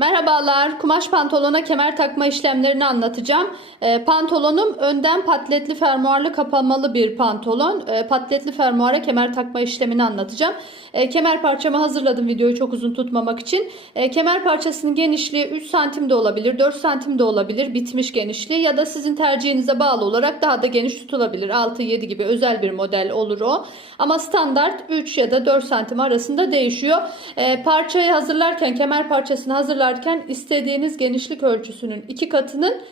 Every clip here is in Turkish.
Merhabalar, kumaş pantolona kemer takma işlemlerini anlatacağım. Ee, pantolonum önden patletli fermuarlı kapanmalı bir pantolon. Ee, patletli fermuara kemer takma işlemini anlatacağım. Ee, kemer parçamı hazırladım videoyu çok uzun tutmamak için. Ee, kemer parçasının genişliği 3 santim de olabilir, 4 santim de olabilir bitmiş genişliği ya da sizin tercihinize bağlı olarak daha da geniş tutulabilir. 6-7 gibi özel bir model olur o. Ama standart 3 ya da 4 santim arasında değişiyor. Ee, parçayı hazırlarken, kemer parçasını hazırlarken istediğiniz genişlik ölçüsünün iki katının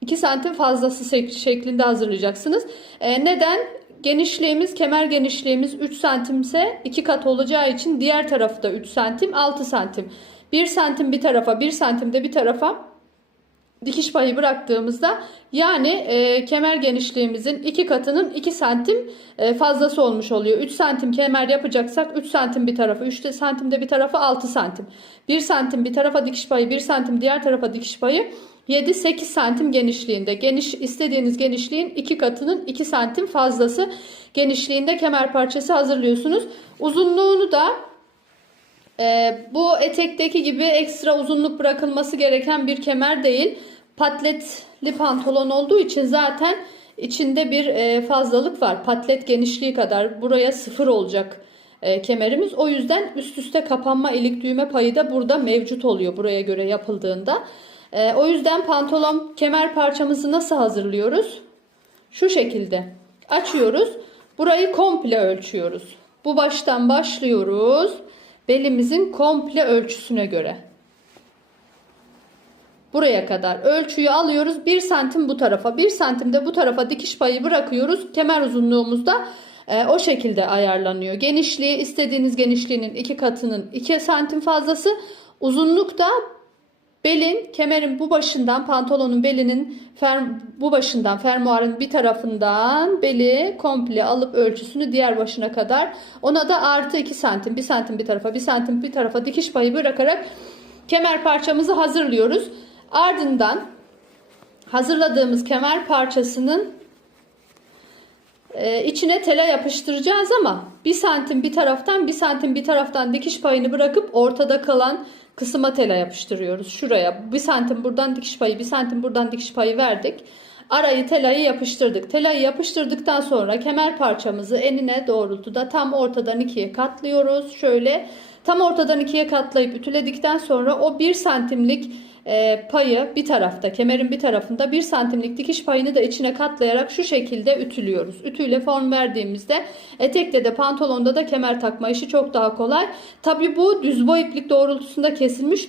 2 santim fazlası şek- şeklinde hazırlayacaksınız. Ee, neden? Genişliğimiz, kemer genişliğimiz 3 santimse 2 kat olacağı için diğer tarafı da 3 santim, 6 santim. 1 santim bir tarafa, 1 santim de bir tarafa dikiş payı bıraktığımızda yani e, kemer genişliğimizin iki katının 2 santim e, fazlası olmuş oluyor. 3 santim kemer yapacaksak 3 santim bir tarafa 3 de santim de bir tarafa 6 santim. 1 santim bir tarafa dikiş payı 1 santim diğer tarafa dikiş payı 7-8 santim genişliğinde. Geniş istediğiniz genişliğin iki katının 2 santim fazlası genişliğinde kemer parçası hazırlıyorsunuz. Uzunluğunu da ee, bu etekteki gibi ekstra uzunluk bırakılması gereken bir kemer değil. Patletli pantolon olduğu için zaten içinde bir e, fazlalık var. Patlet genişliği kadar buraya sıfır olacak e, kemerimiz. O yüzden üst üste kapanma ilik düğme payı da burada mevcut oluyor buraya göre yapıldığında. E, o yüzden pantolon kemer parçamızı nasıl hazırlıyoruz? Şu şekilde açıyoruz. Burayı komple ölçüyoruz. Bu baştan başlıyoruz. Belimizin komple ölçüsüne göre. Buraya kadar ölçüyü alıyoruz. 1 santim bu tarafa 1 santim de bu tarafa dikiş payı bırakıyoruz. Kemer uzunluğumuzda e, o şekilde ayarlanıyor. Genişliği istediğiniz genişliğinin iki katının 2 santim fazlası. Uzunluk da belin kemerin bu başından pantolonun belinin fer, bu başından fermuarın bir tarafından beli komple alıp ölçüsünü diğer başına kadar ona da artı 2 santim 1 santim bir tarafa 1 santim bir tarafa dikiş payı bırakarak kemer parçamızı hazırlıyoruz. Ardından hazırladığımız kemer parçasının e, içine tela yapıştıracağız ama 1 santim bir taraftan 1 santim bir taraftan dikiş payını bırakıp ortada kalan kısma tela yapıştırıyoruz. Şuraya 1 santim buradan dikiş payı 1 santim buradan dikiş payı verdik. Arayı telayı yapıştırdık. Telayı yapıştırdıktan sonra kemer parçamızı enine doğrultuda tam ortadan ikiye katlıyoruz. Şöyle tam ortadan ikiye katlayıp ütüledikten sonra o 1 santimlik e, payı bir tarafta kemerin bir tarafında 1 santimlik dikiş payını da içine katlayarak şu şekilde ütülüyoruz. Ütüyle form verdiğimizde etekte de pantolonda da kemer takma işi çok daha kolay. Tabi bu düz boy iplik doğrultusunda kesilmiş